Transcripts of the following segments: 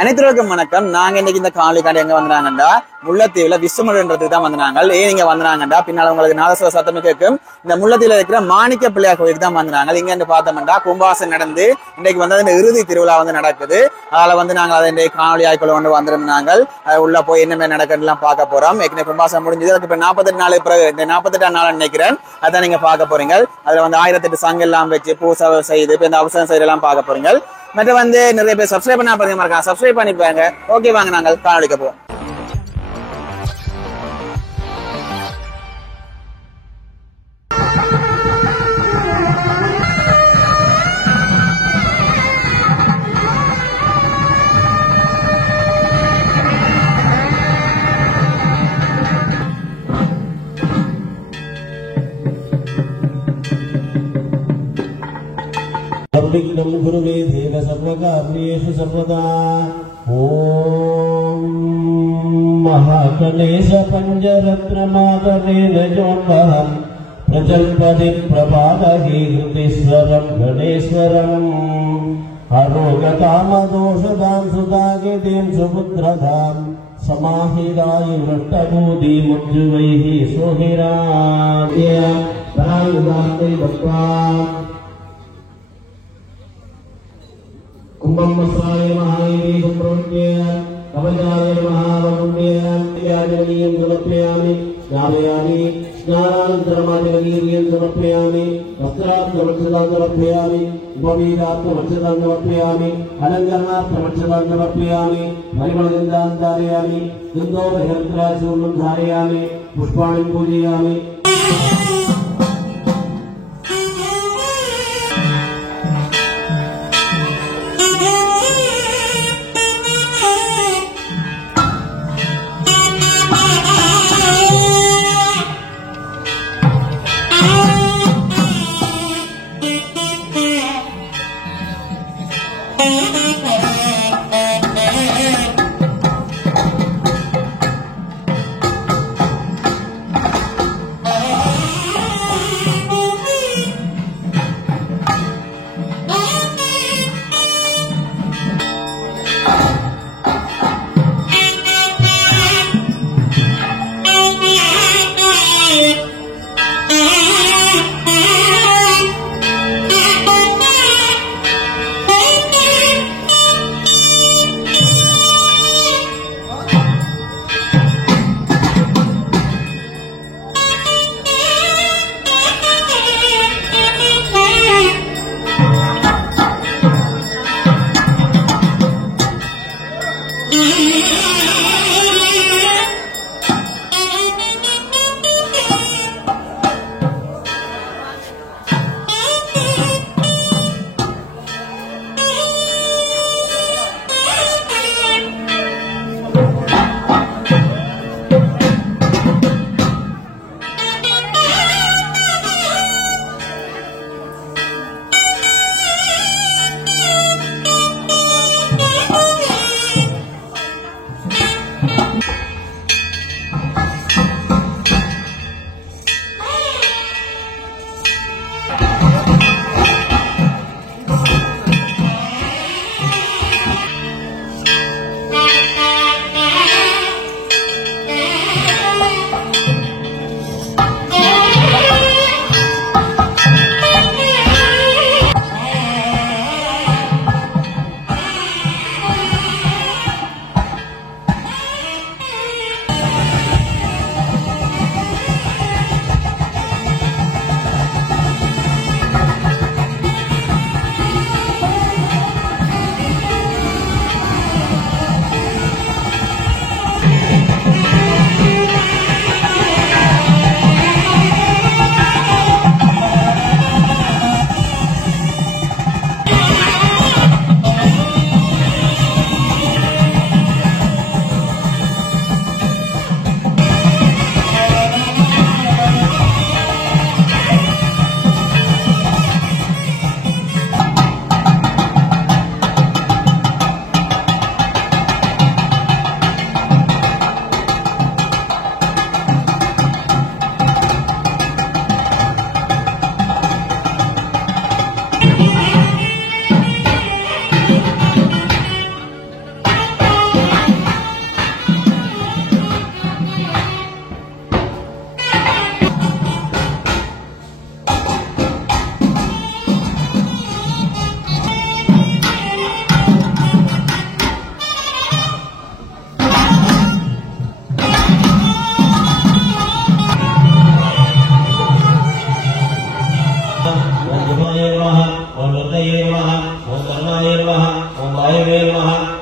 அனைத்துலகம் வணக்கம். நாங்க இன்னைக்கு இந்த காணொலி காண்டி எங்க வந்தாங்கண்டா முல்லைத்தீவுல விசுமன்றதுக்கு தான் வந்தாங்க. ஏன் இங்க வந்தாங்கண்டா பின்னால உங்களுக்கு நாதஸ்வர சத்தமே கேட்கும். இந்த முல்லைத்தீவுல இருக்கிற மாணிக்க பிள்ளையார் கோயிலுக்கு தான் வந்தாங்க. இங்க இருந்து பார்த்தோம்டா கும்பாசம் நடந்து இன்னைக்கு வந்து இந்த இறுதி திருவிழா வந்து நடக்குது. அதனால வந்து நாங்கள் அதை இன்றைக்கு காணொலி ஆய்க்குள்ள கொண்டு வந்திருந்தாங்க. உள்ள போய் என்னமே நடக்கிறதுலாம் பார்க்க போறோம். ஏற்கனவே கும்பாசம் முடிஞ்சது. அதுக்கு இப்ப 48 நாள் பிறகு இந்த 48ஆம் நாள் நினைக்கிறேன். அதான் நீங்க பார்க்க போறீங்க. அதுல வந்து 1008 சங்கம் எல்லாம் வச்சு பூசை செய்து இப்ப இந்த அவசரம் செய்யலாம் பார்க்க போறீங்க. மற்ற வந்து நிறைய பேர் சப்ஸ்கிரைப் பண்ணா பாருங்க, மறக்காம சப்ஸ்கிரைப் பண்ணிப்பாங்க. ஓகே வாங்க நாங்கள் காணொலிக்க போவோம். सर्वविघ्नं गुरुवे देव सर्वकार्येषु सर्वदा। ॐ महागणेश पञ्चरत्नमादरेण जोन्वहं प्रजल्पति प्रपादहि हृतीश्वरं गणेश्वरम् आरोग्यकामदोषदां सुदागितीं सुपुत्रदां समाहिरायुरष्टभूतिमुज्जुवैः सोहिराद्य प्रायुधास्ते दत्त्वा कुंभं मस्राय महायेति संप्रोज्ञ कवचाय महावगुण्य याजनीयं समर्पयामि ज्ञापयामि स्नानानन्तरमाचरणीयं समर्पयामि वस्त्रार्थमक्षतां समर्पयामि उपवीतार्थमक्षतां समर्पयामि अलङ्करणार्थमक्षतां समर्पयामि परिमलगन्धां धारयामि गन्धोपहृत्राचूर्णं धारयामि पुष्पाणि पूजयामि।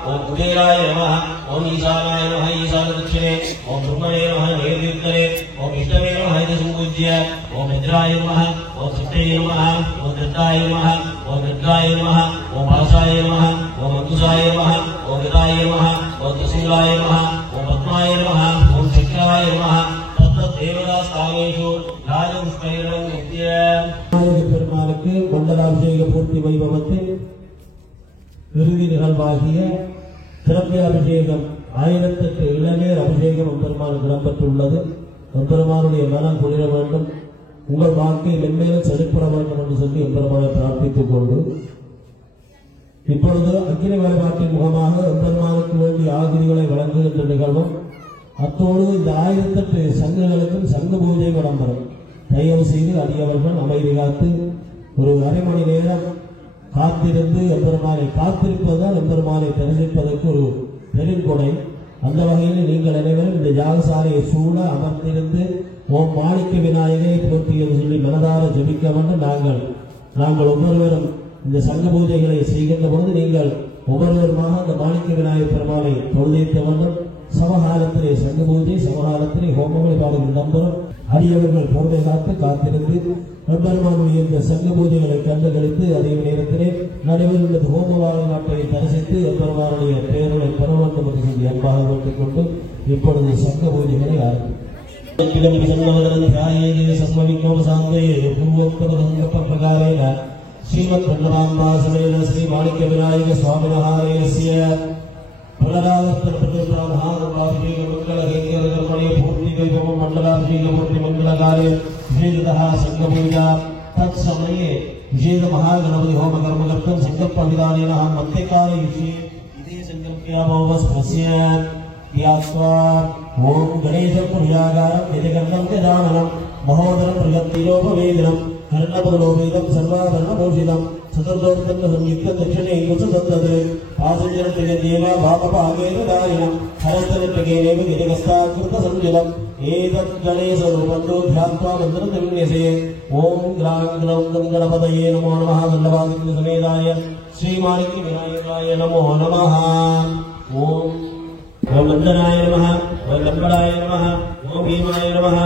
ओम कुबेराय नमः ओम ईशानाय नमः ईशान दक्षिणे ओम ब्रह्मणे नमः नैर्युक्तने ओम इष्टवे नमः इति संपूज्य ओम इंद्राय नमः ओम सिद्धये नमः ओम दत्ताय नमः ओम गद्गाय नमः ओम पाशाय नमः ओम अंकुशाय नमः ओम गदाय नमः ओम त्रिशूलाय नमः ओम पद्माय नमः ओम चक्राय नमः तत्तदेवतास्थानेषु राजपुष्पैर्णं नित्य பெருமாளுக்கு மண்டலாபிஷேக பூர்த்தி வைபவத்தில் இறுதி நிகழ்வாகிய திரவியாபிஷேகம் 1008 இளநீர் அபிஷேகம் பெருமாளுக்கு இடம்பெற்றுள்ளது. பெருமானுடைய மனம் குளிர வேண்டும், உங்கள் வாழ்க்கை மென்மேலும் செழிப்புற வேண்டும் என்று சொல்லி பெருமானை பிரார்த்தித்துக் கொண்டு இப்பொழுது அக்கினி வழிபாட்டின் முகமாக பெருமானுக்கு வேண்டிய ஆகிரிகளை வழங்குகின்ற நிகழ்வும் அத்தோடு இந்த 1008 சங்குகளுக்கும் சங்கு பூஜை இடம்பெறும். தயவு செய்து அடியவர்கள் அமைதி காத்து ஒரு அரை மணி நேரம் காத்திருந்து எம்பெருமானை காத்திருப்பதுதான் எம்பெருமானை தரிசிப்பதற்கு ஒரு பெருங்கொடை. அந்த வகையில் நீங்கள் அனைவரும் இந்த யாகசாலையை சூழ அமர்ந்திருந்து ஓம் மாணிக்க விநாயகரை போற்றி என்று சொல்லி மனதார ஜபிக்க வேண்டும். நாங்கள் ஒவ்வொருவரும் இந்த சங்க பூஜைகளை செய்கின்ற பொழுது நீங்கள் ஒவ்வொருவருமாக அந்த மாணிக்க விநாயகர் பெருமானை தொழுதைத்த வேண்டும். சமகாலத்திலே சங்க பூஜை, சமகாலத்திலே ஹோம வழிபாடுகள் இடம்பெறும். அடியவர்கள் பொருளை காத்திருந்து பெருமானுடைய இந்த சங்க பூஜைகளை கண்டுகளித்து அதே நேரத்திலே நடைபெறும் ஹோம வழிபாட்டை தரிசித்து பெருமானுடைய பெயர்களை பெற வேண்டும் என்று சொல்லி அன்பாக வேண்டிக் கொண்டு இப்பொழுது சங்க பூஜைகளை ஆரம்பிக்கும். श्रीमद पन्नवांबा समेत श्री माणिक्य विनायक स्वामी महाराजस्य पुनरावर्तन प्रतिप्रामहानुभावी मंगल हेतुर्गमणे पूर्ति वैभव मंडलाभिषेक मूर्ति मंगल कार्य विशेषतः संघ पूजा तत्समये विशेष महागणपति होम कर्म कर्तुं संकल्प विधानेन मध्यकाले विषये इति संकल्प्यामोवस्मस्य यात्वा ओम गणेश पूजागारं यजकर्णं यदाननं महोदरं बृहत्तिरोपवेदनं कर्णपदलोपेदं सर्वाभरणभूषितं चतुर्दोत्तम संयुक्त दक्षिणे कुसदत्तद्रे आसञ्जनत्रिगदेव भामभागेन दारिणं हरस्तनट्टकेनेव गिरिकस्ताकृतसञ्जलम् एतत् गणेशरूपं ध्यात्वा मन्त्रविन्यसे ॐ ग्रां ग्रौं गणपतये नमो नमः गण्डवादित्यसमेताय श्रीमाणिक्यविनायकाय नमो नमः ॐ नन्दनाय नमः ॐ लम्बडाय नमः ॐ भीमाय नमः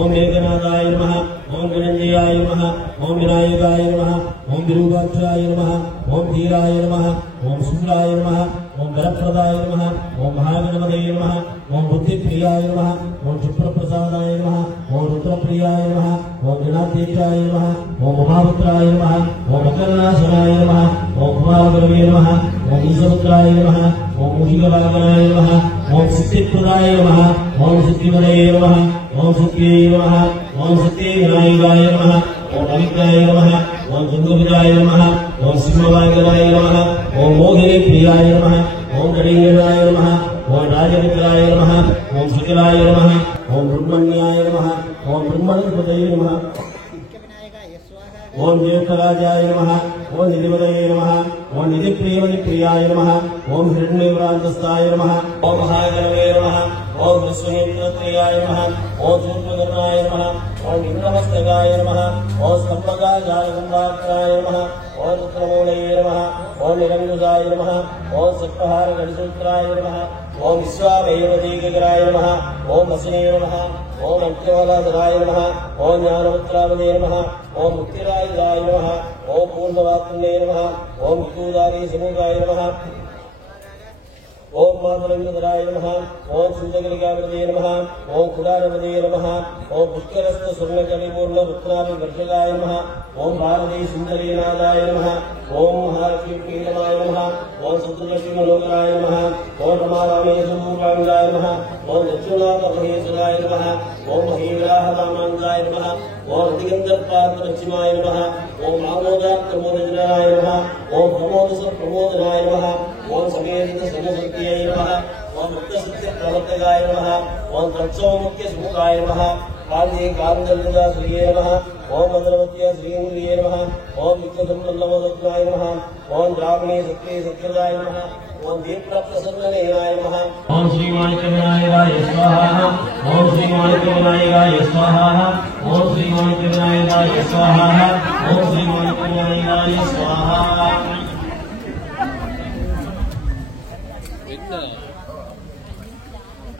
ॐ मेघनाथाय नमः ॐ विनञ्जयाय नमः ॐ विनायकाय नमः ॐ विरूपाक्षाय नमः ॐ धीराय नमः ॐ शूलाय नमः ॐ वरप्रदाय नमः ॐ महागणपतये नमः ॐ बुद्धिप्रियाय नमः ॐ क्षिप्रप्रसादाय नमः ॐ रुद्रप्रियाय नमः ॐ गणाध्यक्षाय नमः ॐ उमापुत्राय नमः ॐ मकरनाशनाय नमः ॐ कुमारगुरवे नमः ॐ ईशपुत्राय नमः ॐ मुहिकवागनाय नमः ॐ सिद्धिप्रदाय नमः ॐ सिद्धिवदये नमः ॐ सिद्ध्यै नमः ॐ सिद्धिविनायकाय नमः ॐ अविद्याय नमः ॐ दुर्गविदाय नमः ॐ सिंहवागनाय नमः ॐ मोहिनीप्रियाय नमः ॐ गणेशाय नमः ॐ राजमित्राय नमः ॐ शुक्लाय नमः ॐ ब्रह्मण्याय नमः ॐ ब्रह्मणपतये नमः ओम ज्येष्ठराजाय नमः ओम निधिपतये नमः ओम निधिप्रियमणिप्रियाय नमः ओम हिरण्यव्रान्तस्थाय नमः ओम महागणवे नमः ओम विश्वनेत्रप्रियाय नमः ओम सूर्यकर्णाय नमः ओम इंद्रमस्तकाय नमः ओम स्तम्भकाचारकुम्भाक्षाय नमः ओम रुद्रमूलये नमः ओम निरंजनाय नमः ओम सप्तहारगणसूत्राय नमः ओम विश्वामेवदीकराय नमः ओम वसुने नमः ओम अंत्यवलाधराय नमः ओम ज्ञानमुद्रावदे नमः ओम मुक्तिरायदाय नमः ओम पूर्णवात्मने नमः ओम विदूदारी समूहाय नमः ओम माधुरंगधराय नमः ओम सुंदरलिकावदे नमः ओम कुलारवदे नमः ओम पुष्करस्थ स्वर्णकलिपूर्ण रुद्राभि वर्षकाय नमः ओम भारती सुंदरीनादाय नमः ओम महालक्ष्मीपीठमाय नमः ओम सप्तलक्ष्मीमनोहराय नमः ओम रमारामेशूर्वाङ्गाय नमः ओम दक्षिणाकमहेश्वराय नमः ओम महीविलाहवामाङ्गाय नमः ओम दिगन्धर्पार्थलक्ष्माय नमः ओम आमोदाप्रमोदजनाय नमः ओम प्रमोदसप्रमोदनाय नमः ओम समेतसमशक्तियै नमः ओम मुक्तसत्यप्रवर्तकाय नमः ओम तत्सौमुख्यसुमुखाय नमः काल्ये कान्दल्लदा श्रीये नमः ओम मन्द्रवत्या श्रीमुल्ये नमः ओम वित्तसम्पन्नमोदत्नाय नमः ओम द्रावणे सत्ये सत्यदाय नमः ओम दीप्तप्रसन्ननेनाय नमः ओम श्रीमाणिक्यविनायकाय स्वाहा ओम श्रीमाणिक्यविनायकाय स्वाहा ओम श्रीमाणिक्यविनायकाय स्वाहा ओम श्रीमाणिक्यविनायकाय स्वाहा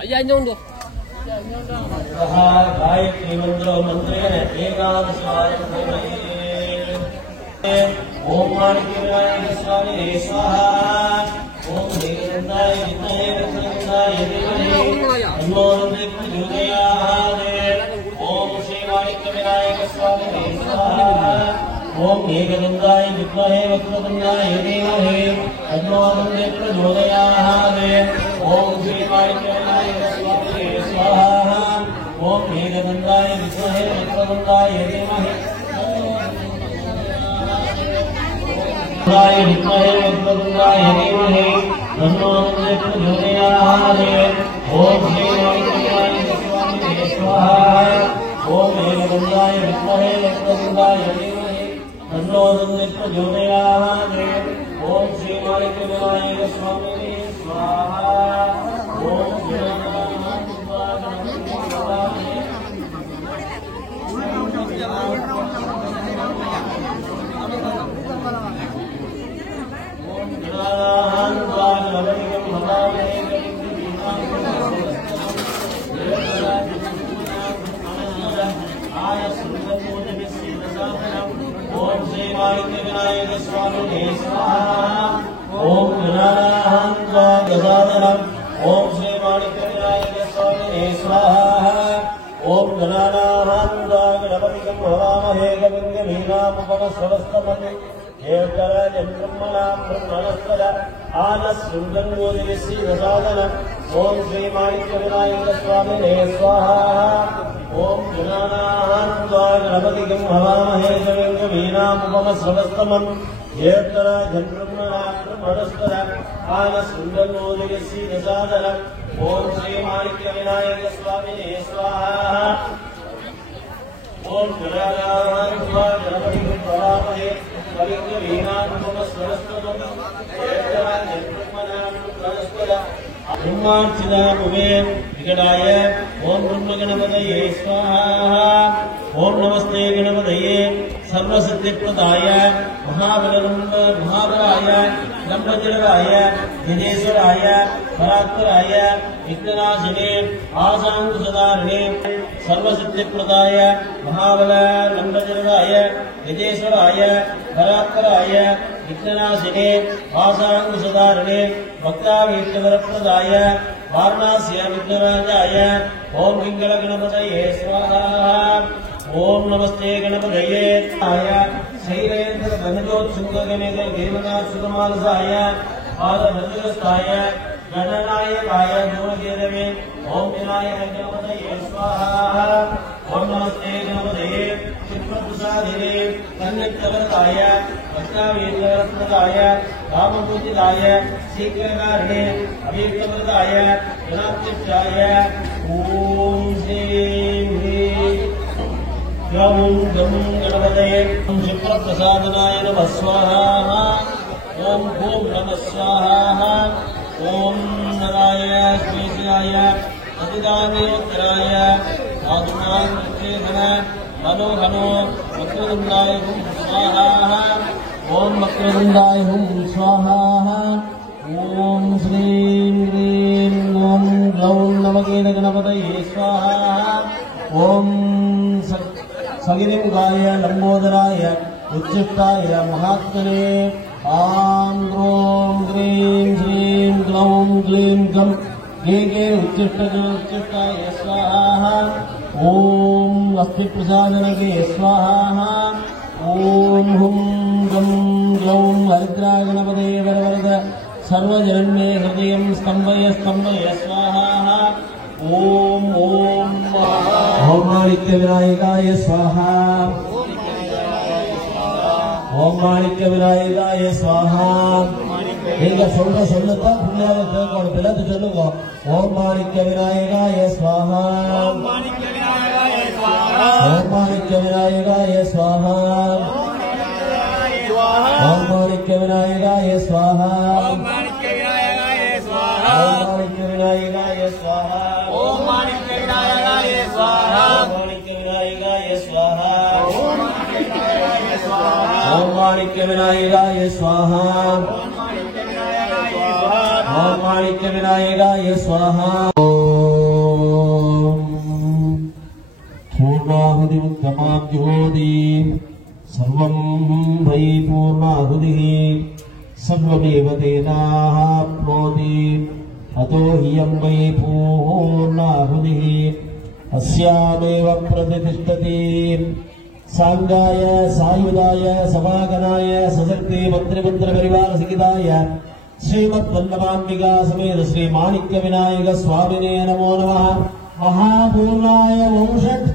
ஐயா இங்க உண்டு गायत्री मंत्रो मंत्रेण एकादशाय ओम माणिक्यविनायक स्वामी स्वाहा ओम नीलकंठाय विद्महे वक्रतुंडाय धीमहि तन्नो प्रचोदयात् ओम श्री माणिक्यविनायक स्वामी स्वाहा ओम नीलकंठाय विद्महे वक्रतुंडाय धीमहि तन्नो प्रचोदयात् ओम श्री माणिक्यविनायक स्वामी स्वाहा ओम नीलकंठाय विद्महे वक्रतुंडाय धीमहि विद्महे वक्रतुंडाय धीमहि तन्नो प्रचोदयात् ओम श्री माणिक्यविनायक स्वामी स्वाहा ओम नीलकंठाय विद्महे वक्रतुंडाय धीमहि तन्नो प्रचोदयात् ओम श्री माणिक्यविनायक स्वामी स्वाहा ओम ओम श्री माणिक्यविनायक स्वामी स्वाहा ओम गणानाहं ओम श्री माणिक्यविनायक स्वामी स्वाहा ओम गणानाहं गणपतिं हवामहे कविं गवीनामुपमस्वस्तमन् हेतराजं ब्रह्मणां ब्रह्मणस्पद आनस्सुन्दन्मोदिनिस्सीदसादनम् ओम श्री माणिक्यविनायक स्वामिने स्वाहा ओम गणानाहं गणपतिं हवामहे कविं गवीनामुपमस्वस्तमन् हेतराजं ब्रह्मणां ब्रह्मणस्पद आनस्सुन्दन्मोदिनिस्सीदसादनम् ओम श्री माणिक्यविनायक स्वामिने स्वाहा ओम गणानाहं गणपतिं हवामहे कविं गवीनामुपमस्वस्तमन् हेतराजं ब्रह्मणां ब्रह्मणस्पद ब्रह्मार्चितामुवे विकटाय ओम ब्रह्म गणपतये स्वाहा ओम नमस्ते गणपतये सर्वसिद्धिप्रदाय महाबलाय लंबोदराय विदेश्वराय परात्पराय विघ्ननाशिने आशांकुशधारिणे सर्वसिद्धिप्रदाय महाबल लंबोदराय विदेश्वराय परात्पराय विघ्ननाशिने आशांकुशधारिणे भक्तावीर्यवरप्रदाय वाराणस्य विघ्नराजाय ओम पिंगलगणपतये स्वाहा ओम नमस्ते गणपतये शैलेन्द्र धनजोत्सुंगगणेश देवनाथ सुगमालसाय पादभद्रस्थाय गणनायकाय देवदेवे ओम विनायक गणपतये स्वाहा ओम नमस्ते गणपतये चित्रप्रसादिने कन्यक्तवरदाय भक्तावीर्यवरप्रदाय रामपूजिताय शीघ्रकारिणे अभीष्टवरदाय गणाध्यक्षाय ओम श्री गं गणपतये क्षिप्रप्रसादनाय नमः स्वाहा ओम भूम नमः स्वाहा ओम नराय श्रीशाय अतिदानयोत्तराय आत्मानक्षेधन मनोहनो वक्रतुण्डाय हुं स्वाहा ओम वक्रतुण्डाय हुं स्वाहा ओम श्रीं ह्रीं ओम ग्लौं नमकेन गणपतये स्वाहा ओम सगिरिंगाय लंबोदराय उच्चिष्टाय महात्मने आं ग्रों ग्रीं श्रीं ग्लौं ग्लीं गं गे उच्चिष्टाय स्वाहा ओम अस्थिप्रसादनगे स्वाहा ओम हुं गं ग्लौं हरिद्रा गणपते वरवरद सर्वजनन्मे हृदयं स्तंभय स्वाहा ओम ओम ओम माणिक्यविनायकाय स्वाहा ओम माणिक्यविनायकाय स्वाहा நீங்க சொல்லத்தான் புண்ணியாவை கேட்கணும் பிள்ளைத்து சொல்லுங்க ஓம் மாணிக்யவிநாயகாய ஸ்வாஹா ஓம் மாணிக்யவிநாயகாய ஸ்வாஹா ஓம் மாணிக்யவிநாயகாய ஸ்வாஹா ஓம் மாணிக்யவிநாயகாய ஸ்வாஹா ஓம் மாணிக்யவிநாயகாய ஸ்வாஹா ஓம் மாணிக்யவிநாயகாய ஸ்வாஹா ஓம் மாணிக்யவிநாயகாய ஸ்வாஹா ஓம் மாணிக்யவிநாயகாய ஸ்வாஹா ओम माणिक्य विनायकाय स्वाहा। ओम पूर्णाहुतिमुत्तमाद्योति सर्वं वै पूर्णाहुतिः सर्वमेव तेनाप्नोति अतो हियं वै पूर्णाहुतिः अस्यामेव प्रतिष्ठति। सांगाय सायुधाय समागनाय सशक्ति मंत्रिपुत्र परिवार सहिताय श्रीमद्वल्लभाम्बिका समेत श्री माणिक्य विनायक स्वामिने नमो नमः। महापूर्णाय ओम षट्।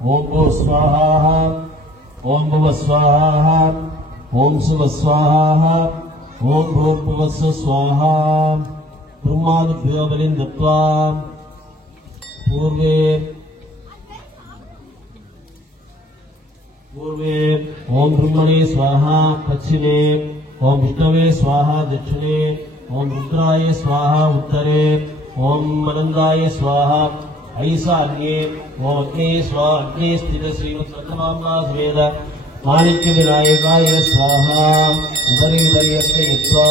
ओम भो स्वाहा ओम भुव स्वाहा ओम शिव स्वाहा ओम भूर्भुवस्सु स्वाहा। ब्रह्मादिभ्यो बलिं दत्त्वा पूर्वे ओम ब्रह्मणे स्वाहा पश्चिमे ओम विष्णवे स्वाहा दक्षिणे ओम रुद्राय स्वाहा उत्तरे ओम अनंताय स्वाहा ऐशान्ये ओम अग्ने स्वाहा। अग्ने स्थित श्रीमद्वल्लभाम्बा समेत माणिक्य विनायकाय स्वाहा। उदरे उदरे अर्पयित्वा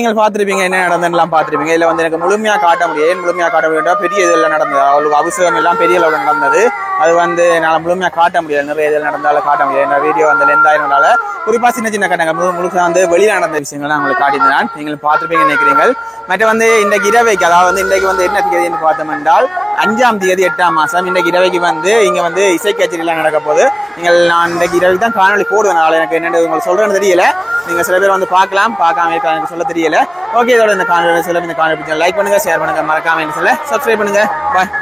நீங்கள் பார்த்துருப்பீங்க என்ன நடந்ததுலாம் பார்த்துருப்பீங்க. இதில் வந்து எனக்கு முழுமையாக காட்ட முடியும். ஏன் முழுமையாக காட்ட முடியும்? பெரிய இதெல்லாம் நடந்தது, அவளுக்கு அபிஷேகம் எல்லாம் பெரிய அளவில் நடந்தது. அது வந்து என்னால் முழுமையாக காட்ட முடியாது, நிறைய இதில் நடந்தாலும் காட்ட முடியாது. என்ன வீடியோ வந்து லெந்தாயிரம்னால குறிப்பாக சின்ன சின்ன கட்டங்கள் முழுக்க வந்து வெளியில் நடந்த விஷயங்கள் நான் உங்களுக்கு காட்டியிருந்தேன். நீங்கள் பார்த்துருப்பீங்க நினைக்கிறீர்கள். மற்ற வந்து இன்றைக்கு இரவைக்கு, அதாவது வந்து இன்றைக்கு வந்து என்ன தேதின்னு பார்த்தோம் என்றால் 5ஆம் தேதி 8ஆம் மாதம் இன்றைக்கு இரவைக்கு வந்து இங்கே வந்து இசை கச்சேரிலாம் நடக்க போகுது. நான் இன்றைக்கு இரவுக்கு தான் காணொலி போடுவேன். எனக்கு என்னென்னு உங்களுக்கு சொல்கிறேன்னு தெரியல. நீங்கள் சில பேர் வந்து பார்க்காம எனக்கு சொல்ல தெரியல. ஓகே, இதோட இந்த காணொலி லைக் பண்ணுங்க, ஷேர் பண்ணுங்க, மறக்காம என்ன சொல்ல சப்ஸ்கிரைப் பண்ணுங்க. பாய்.